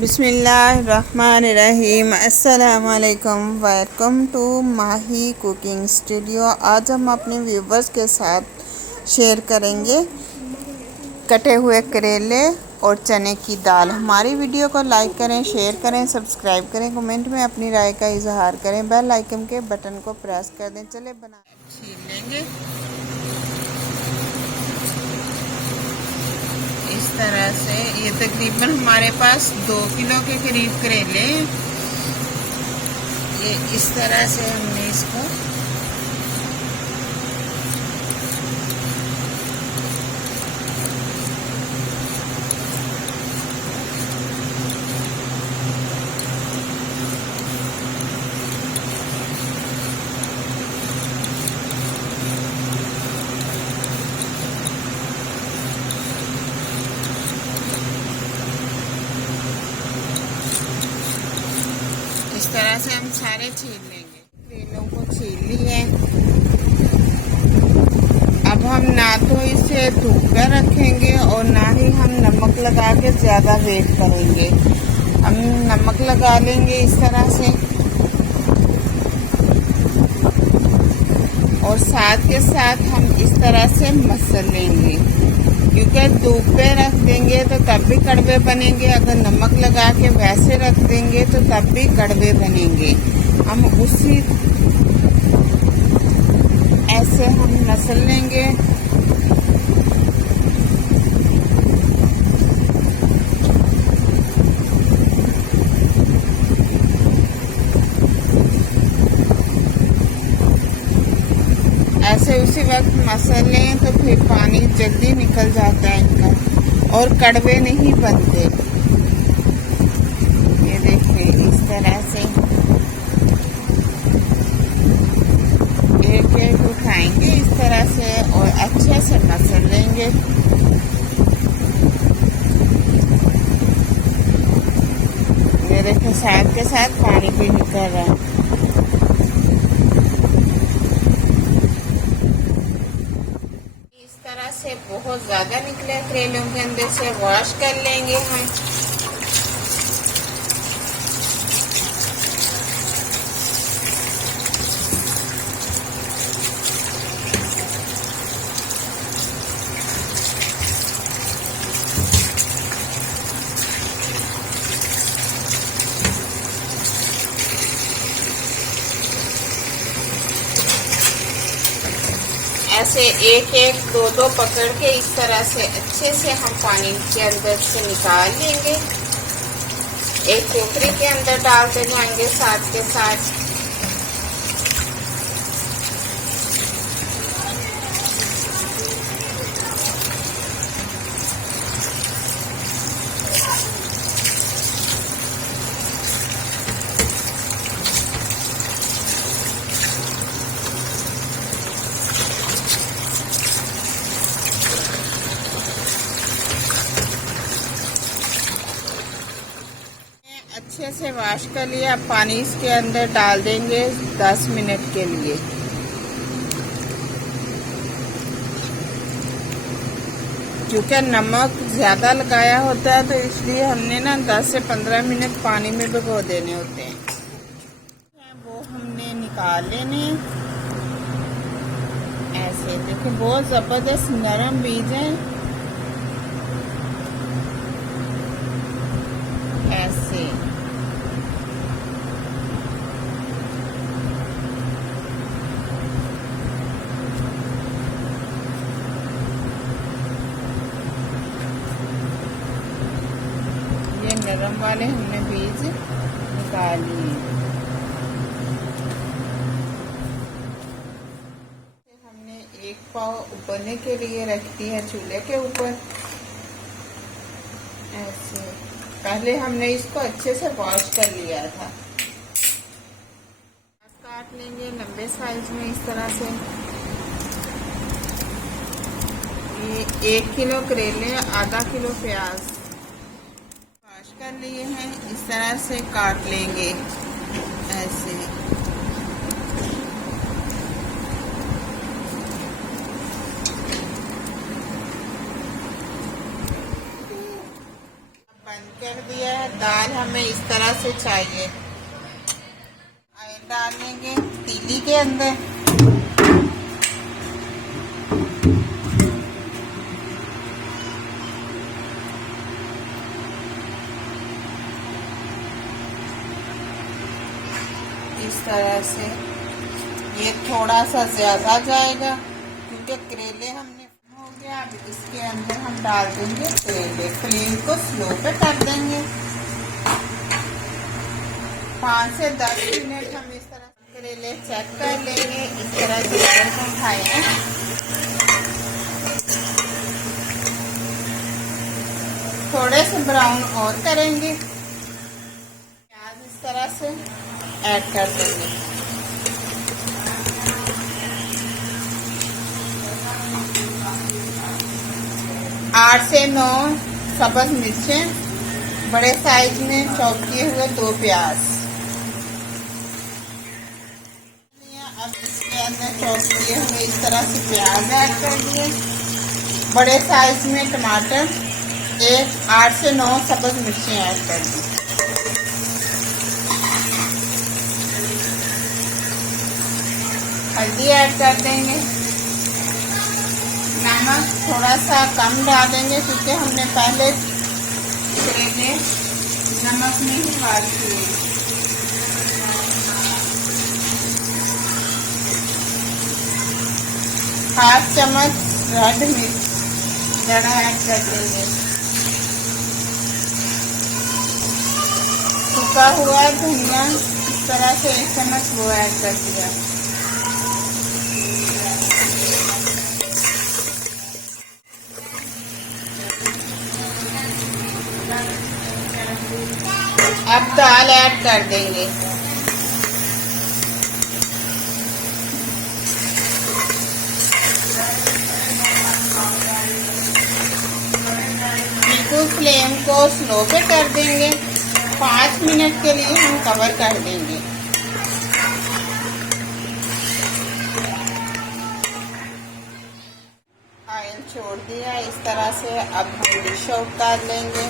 बिस्मिल्लाहिर्रहमानिर्रहीम। अस्सलामुअलैकुम, welcome to Mahi cooking studio. आज हम अपने व्यूवर्स के साथ शेयर करेंगे कटे हुए करेले और चने की दाल। हमारी वीडियो को लाइक करें, शेयर करें, सब्सक्राइब करें, कमेंट में अपनी राय का इजहार करें, बेल आइकन के बटन को प्रेस कर दें। चले बना छील लेंगे इस तरह से। ये तकरीबन हमारे पास 2 किलो के करीब करेले। ये इस तरह से हमने इसको इस तरह से हम सारे छील लेंगे। करेलों को छील लिए। अब हम ना तो इसे धूप पर रखेंगे और ना ही हम नमक लगा के ज़्यादा वेट करेंगे। हम नमक लगा लेंगे इस तरह से और साथ के साथ हम इस तरह से मसल लेंगे, क्योंकि धूप पे रख देंगे तो तब भी कड़वे बनेंगे। अगर नमक लगा के वैसे रख देंगे तो तब भी कड़वे बनेंगे। हम उसी ऐसे हम मसल लेंगे। ऐसे उसी वक्त मसल लें तो फिर पानी जल्दी निकल जाता है इनका और कड़वे नहीं बनते। ये देखिए इस तरह से एक एक उठाएंगे इस तरह से और अच्छे से मसल लेंगे। ये देखिए साथ के साथ पानी भी निकल रहा है। से बहुत ज़्यादा निकले करेलों के अंदर से वॉश कर लेंगे हम। ऐसे एक एक दो दो पकड़ के इस तरह से अच्छे से हम पानी के अंदर से निकाल लेंगे। एक टोकरी के अंदर डालते जाएंगे साथ के साथ। अच्छे से वॉश कर लिया। पानी इसके अंदर डाल देंगे 10 मिनट के लिए। क्योंकि नमक ज़्यादा लगाया होता है तो इसलिए हमने ना 10 से 15 मिनट पानी में भिगो देने होते हैं। वो हमने निकाल लेने। ऐसे देखो बहुत ज़बरदस्त नरम बीज है। ऐसे ये नरम वाले हमने बीज निकाल लिए। हमने एक पाव उबलने के लिए रख दी है चूल्हे के ऊपर। ऐसे पहले हमने इसको अच्छे से वॉश कर लिया था। काट लेंगे लंबे साइज में इस तरह से। ये 1 किलो करेले, आधा किलो प्याज वॉश कर लिए हैं। इस तरह से काट लेंगे ऐसे। कर दिया है दाल हमें इस तरह से चाहिए। ऑयल डाल लेंगे पतीली के अंदर। इस तरह से ये थोड़ा सा ज़्यादा जाएगा क्योंकि करेले हमने हो गया। अब इसके अंदर हम डाल देंगे करेले। फ्लेम को स्लो पे कर देंगे। 5 से 10 मिनट हम इस तरह करेले चेक कर लेंगे। इस तरह से कलर को उठाएंगे। थोड़े से ब्राउन और करेंगे। प्याज इस तरह से ऐड कर देंगे। आठ से 9 सब्ज मिर्चें, बड़े साइज में चॉप किए हुए 2 प्याज। अब इसके अंदर चॉप किए हुए इस तरह से प्याज ऐड कर दिए। बड़े साइज में टमाटर, 8 से 9 सब्ज मिर्चें ऐड कर दी। हल्दी ऐड कर देंगे। नमक थोड़ा सा कम डालेंगे क्योंकि हमने पहले करेले नमक में ही उबाल किए। हाफ चम्मच रेड मिर्च ज़रा ऐड कर देंगे। सूखा हुआ धनिया इस तरह से 1 चम्मच वो ऐड कर दिया। अब दाल ऐड कर देंगे। बिल्कुल फ्लेम को स्लो पे कर देंगे। 5 मिनट के लिए हम कवर कर देंगे। ऑयल छोड़ दिया इस तरह से। अब हम डिश आउट कर लेंगे।